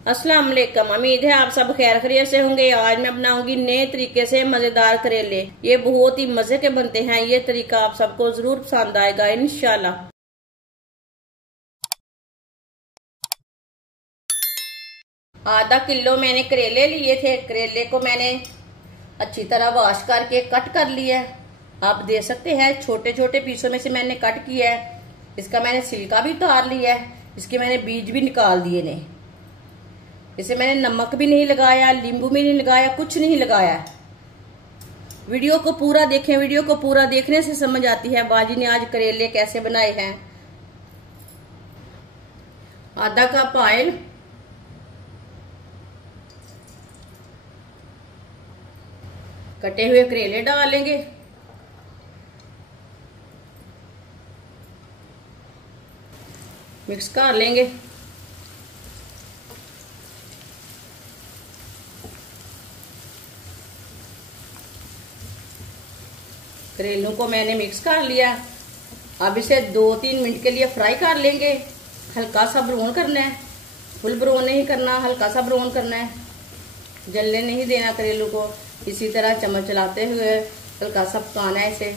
अस्सलाम वालेकुम। उम्मीद है आप सब खैर खैरियत से होंगे। आज मैं बनाऊंगी नए तरीके से मजेदार करेले। ये बहुत ही मजे के बनते हैं। ये तरीका आप सबको जरूर पसंद आएगा इंशाल्लाह। आधा किलो मैंने करेले लिए थे। करेले को मैंने अच्छी तरह वॉश करके कट कर लिया है। आप देख सकते हैं छोटे छोटे पीसों में से मैंने कट किया है। इसका मैंने छिलका भी उतार लिया है। इसके मैंने बीज भी निकाल दिए ने। इसे मैंने नमक भी नहीं लगाया, नींबू भी नहीं लगाया, कुछ नहीं लगाया। वीडियो को पूरा देखें। वीडियो को पूरा देखने से समझ आती है बाजी ने आज करेले कैसे बनाए हैं। आधा कप ऑयल, कटे हुए करेले डालेंगे, मिक्स कर लेंगे। करेलों को मैंने मिक्स कर लिया। अब इसे 2-3 मिनट के लिए फ्राई कर लेंगे। हल्का सा ब्राउन करना है, फुल ब्राउन नहीं करना, हल्का सा ब्राउन करना है। जलने नहीं देना करेलों को। इसी तरह चम्मच चलाते हुए हल्का सा पकाना है इसे।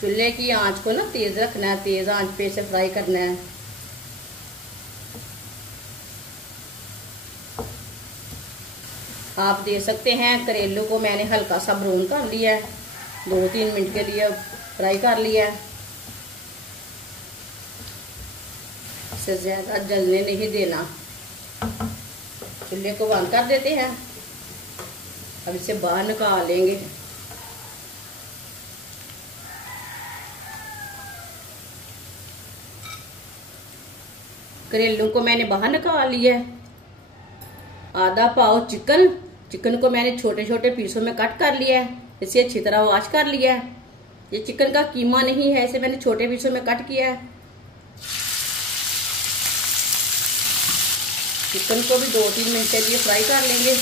चूल्हे की आंच को ना तेज रखना है, तेज आंच पे इसे फ्राई करना है। आप देख सकते हैं करेलों को मैंने हल्का सा ब्राउन कर लिया है। 2-3 मिनट के लिए फ्राई कर लिया है। इसे ज्यादा जलने नहीं देना। चूल्हे को बंद कर देते हैं। अब इसे बाहर निकाल लेंगे। करेलों को मैंने बाहर निकाल लिया है। आधा पाव चिकन को मैंने छोटे छोटे पीसों में कट कर लिया है। इसे अच्छी तरह वॉश कर लिया है। ये चिकन का कीमा नहीं है, इसे मैंने छोटे पीसों में कट किया है। चिकन को भी 2-3 मिनट के लिए फ्राई कर लेंगे।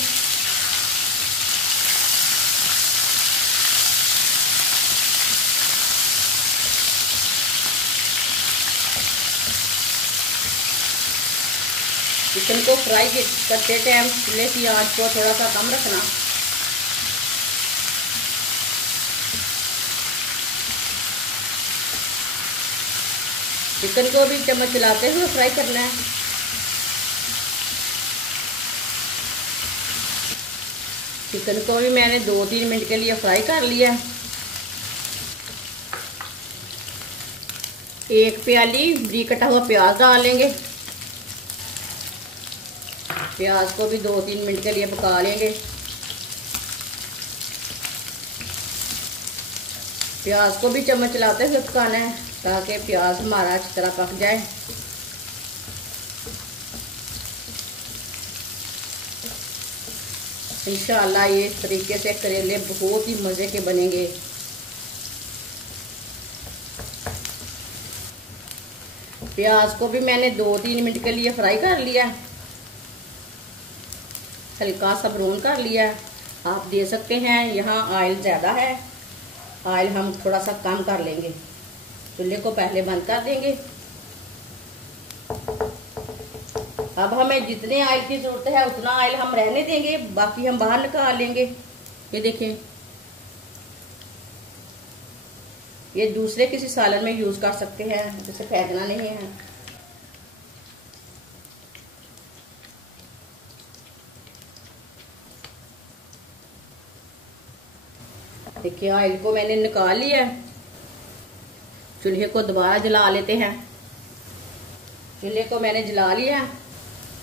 चिकन को फ्राई करते टाइम चूल्हे की आंच को थोड़ा सा कम रखना। चिकन को भी चम्मच चलाते हुए फ्राई करना है। चिकन को भी मैंने 2-3 मिनट के लिए फ्राई कर लिया। 1 प्याली बारीक कटा हुआ प्याज डालेंगे। प्याज को भी 2-3 मिनट के लिए पका लेंगे। प्याज को भी चम्मच चलाते हुए पकाना है ताकि प्याज हमारा अच्छी तरह पक जाए। इंशाअल्लाह ये इस तरीके से करेले बहुत ही मजे के बनेंगे। प्याज को भी मैंने 2-3 मिनट के लिए फ्राई कर लिया, हल्का सा ब्राउन कर लिया। आप देख सकते हैं यहाँ ऑयल ज़्यादा है। ऑयल हम थोड़ा सा कम कर लेंगे। चूल्हे को पहले बंद कर देंगे। अब हमें जितने ऑयल की जरूरत है उतना ऑयल हम रहने देंगे, बाकी हम बाहर निकाल लेंगे। ये देखें, ये दूसरे किसी सालन में यूज कर सकते हैं, जिसे फेंकना नहीं है। देखिए ऑयल को मैंने निकाल लिया है। चूल्हे को दोबारा जला लेते हैं। चूल्हे को मैंने जला लिया है।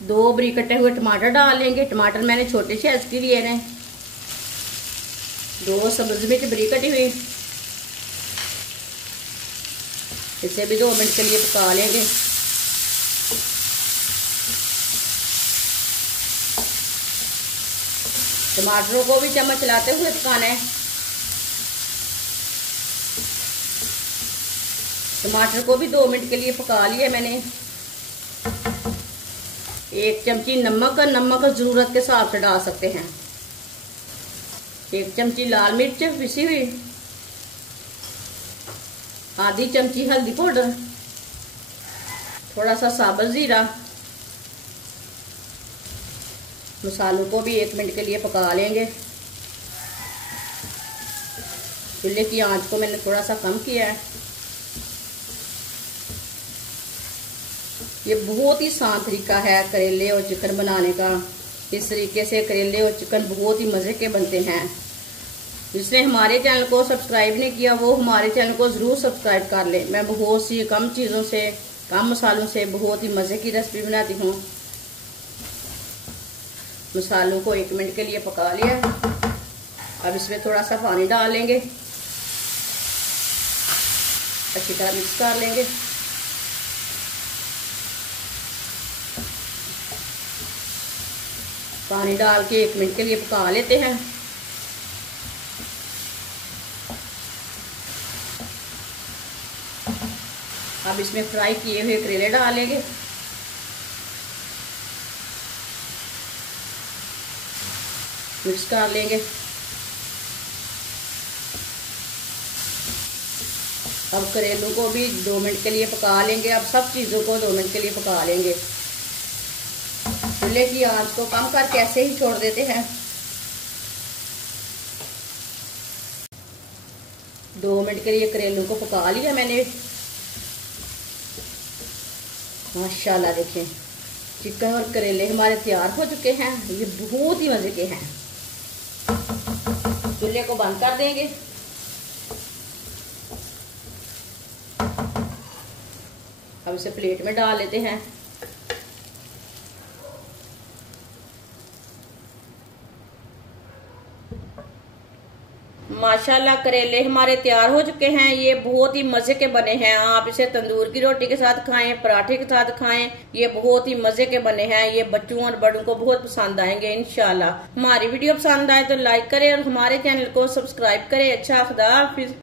2 बारीक कटे हुए टमाटर डाल लेंगे। टमाटर मैंने छोटे साइज के लिए हैं। 2 सब्ज मिर्च बारीक कटी हुई। इसे भी 2 मिनट के लिए पका लेंगे। टमाटरों को भी चम्मच चलाते हुए पकाना है। टमाटर को भी 2 मिनट के लिए पका लिया मैंने। 1 चमची नमक जरूरत के हिसाब से डाल सकते हैं। 1 चमची लाल मिर्च पिसी हुई, आधी चमची हल्दी पाउडर, थोड़ा सा साबुत जीरा। मसालों को भी 1 मिनट के लिए पका लेंगे। चूल्हे की आंच को मैंने थोड़ा सा कम किया है। ये बहुत ही आसान तरीका है करेले और चिकन बनाने का। इस तरीके से करेले और चिकन बहुत ही मज़े के बनते हैं। जिसने हमारे चैनल को सब्सक्राइब नहीं किया वो हमारे चैनल को ज़रूर सब्सक्राइब कर ले। मैं बहुत सी कम चीज़ों से, कम मसालों से बहुत ही मज़े की रेसिपी बनाती हूँ। मसालों को 1 मिनट के लिए पका लिया। अब इसमें थोड़ा सा पानी डाल लेंगे, अच्छी तरह मिक्स कर लेंगे। पानी डाल के 1 मिनट के लिए पका लेते हैं। अब इसमें फ्राई किए हुए करेले डालेंगे। मिक्स कर लेंगे। अब करेलों को भी 2 मिनट के लिए पका लेंगे। अब सब चीज़ों को 2 मिनट के लिए पका लेंगे। चूल्हे की आंच को कम करके ऐसे ही छोड़ देते हैं। 2 मिनट के लिए करेलों को पका लिया मैंने। माशाल्लाह देखें, चिकन और करेले हमारे तैयार हो चुके हैं। ये बहुत ही मजे के हैं। चूल्हे को बंद कर देंगे। अब इसे प्लेट में डाल लेते हैं। माशाल्लाह करेले हमारे तैयार हो चुके हैं। ये बहुत ही मजे के बने हैं। आप इसे तंदूर की रोटी के साथ खाएं, पराठे के साथ खाएं। ये बहुत ही मजे के बने हैं। ये बच्चों और बड़ों को बहुत पसंद आएंगे इंशाल्लाह। हमारी वीडियो पसंद आए तो लाइक करें और हमारे चैनल को सब्सक्राइब करें। अच्छा, खुदा हाफिज।